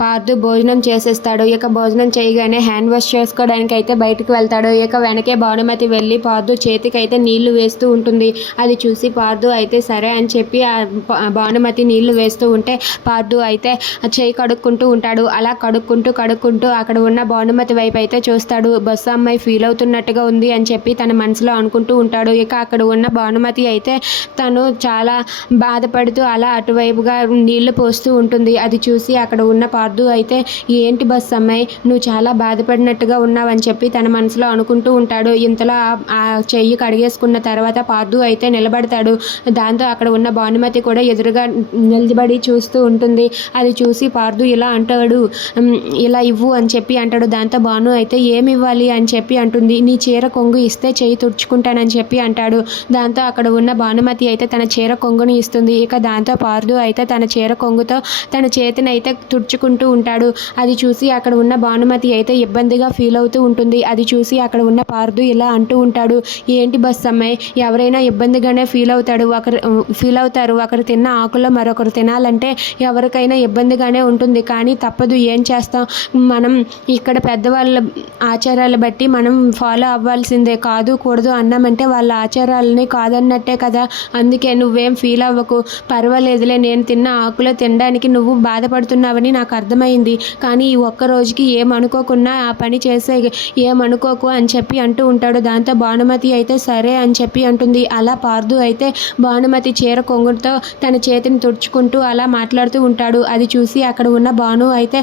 పార్థు భోజనం చేసేస్తాడు. ఇక భోజనం చేయగానే హ్యాండ్ వాష్ చేసుకోవడానికి అయితే బయటకు వెళ్తాడు. ఇక వెనకే భానుమతి వెళ్ళి పార్థు చేతికి అయితే నీళ్లు వేస్తూ ఉంటుంది. అది చూసి పార్థు అయితే సరే అని చెప్పి భానుమతి నీళ్లు వేస్తూ ఉంటే పార్థు అయితే చేయి కడుక్కుంటూ ఉంటాడు. అలా కడుక్కుంటూ అక్కడ ఉన్న భానుమతి వైపు అయితే చూస్తాడు. బస్సు అమ్మాయి ఫీల్ అవుతున్నట్టుగా ఉంది అని చెప్పి తన మనసులో అనుకుంటూ ఉంటాడు. ఇక అక్కడ ఉన్న భానుమతి అయితే తను చాలా బాధపడుతూ అలా అటువైపుగా నీళ్లు పోస్తూ ఉంటుంది. అది చూసి అక్కడ ఉన్న పార్థు అయితే ఏంటి బస్ అమ్మాయి, నువ్వు చాలా బాధపడినట్టుగా ఉన్నావని చెప్పి తన మనసులో అనుకుంటూ ఉంటాడు. ఇంతలో ఆ చెయ్యి కడిగేసుకున్న తర్వాత పార్థు అయితే నిలబడతాడు. దాంతో అక్కడ ఉన్న భానుమతి కూడా ఎదురుగా నిలబడి చూస్తూ ఉంటుంది. అది చూసి పార్థు ఇలా అంటాడు, ఇలా ఇవ్వు అని చెప్పి అంటాడు. దాంతో భాను అయితే ఏమి ఇవ్వాలి అని చెప్పి అంటుంది. నీ చీర కొంగు ఇస్తే చెయ్యి తుడుచుకుంటానని చెప్పి అంటాడు. దాంతో అక్కడ ఉన్న భానుమతి అయితే తన చీర కొంగుని ఇస్తుంది. ఇక దాంతో పార్థు అయితే తన చీర కొంగుతో తన చేతిని అయితే తుడుచుకుంటూ ఉంటాడు. అది చూసి అక్కడ ఉన్న భానుమతి అయితే ఇబ్బందిగా ఫీల్ అవుతూ ఉంటుంది. అది చూసి అక్కడ ఉన్న పార్థు ఇలా అంటూ ఉంటాడు, ఏంటి బస్ అమ్మాయి, ఎవరైనా ఇబ్బందిగానే ఫీల్ అవుతారు. ఒకరు తిన్న ఆకులో మరొకరు తినాలంటే ఎవరికైనా ఇబ్బందిగానే ఉంటుంది. కానీ తప్పదు, ఏం చేస్తాం, మనం ఇక్కడ పెద్దవాళ్ళ ఆచారాలు బట్టి మనం ఫాలో అవ్వాల్సిందే. కాదు కూడదు అన్నామంటే వాళ్ళ ఆచారాలని కాదన్నట్టే కదా. అందుకే నువ్వేం ఫీల్ అవ్వకు, పర్వాలేదులే, నేను తిన్న ఆకులో తినడానికి నువ్వు బాధపడుతున్నావని నాకు అర్థమైంది. కానీ ఈ ఒక్క రోజుకి ఏమనుకోకున్నా ఆ పని చేసే, ఏమనుకోకు అని చెప్పి అంటూ ఉంటాడు. దాంతో భానుమతి అయితే సరే అని చెప్పి అంటుంది. అలా పార్థు అయితే భానుమతి చీర కొంగుతో తన చేతిని తుడుచుకుంటూ అలా మాట్లాడుతూ ఉంటాడు. అది చూసి అక్కడ ఉన్న భాను అయితే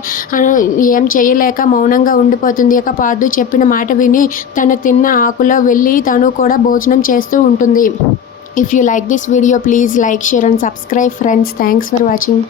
ఏం చేయలేక మౌనంగా ఉండిపోతుంది. ఇక పార్థు చెప్పిన మాట విని తన తిన్న ఆకులో వెళ్ళి తను కూడా భోజనం చేస్తూ ఉంటుంది. If you like this video, please like, share and subscribe friends. Thanks for watching.